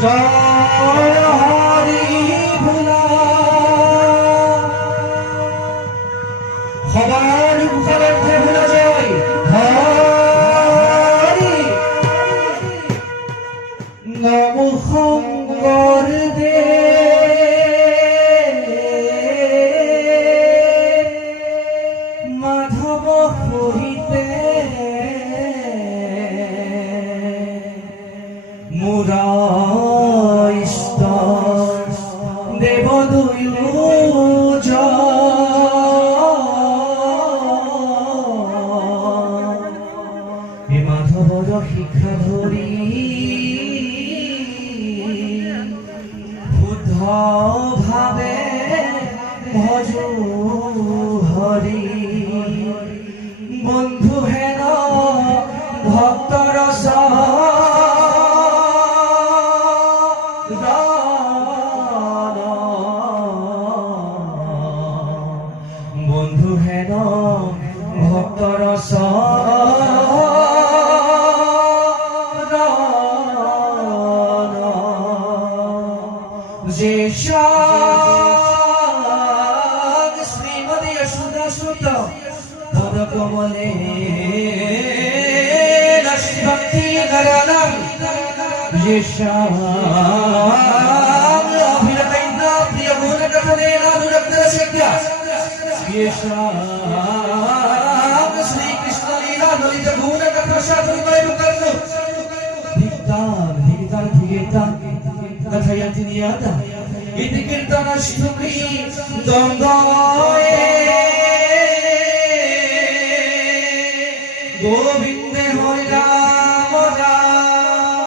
জয় হৰি ভোলা সবাৰ মুখেৰে ভোলা জয় হৰি নম শংকৰ মাধৱ সহিতে মোৰ ইষ্ট দেৱ দুয়োজন এই মাধৱৰ শিক্ষা ধৰি শুদ্ধ ভাৱে ভজো হৰি বন্ধু হেন ভক্তৰ বন্ধু হেন ভক্তৰ যে শ্রীমতী যশোদা সুত পদ কমলে ভক্তি করালাম যে অভিনতৈন্য প্রিয় গুণ কথনে নানুরক্তর শিক্ষা শ্রী কৃষ্ণ লীলা ললিত গুণ কথা সাধুময় মুকর্ণ ভিক্তান ভিক্তান ভিগেতান কথয়তি নিয়াতা ইতি কীর্তন শ্রুতি দ্বন্দ্বয়ে গোবিন্দে হরিনাম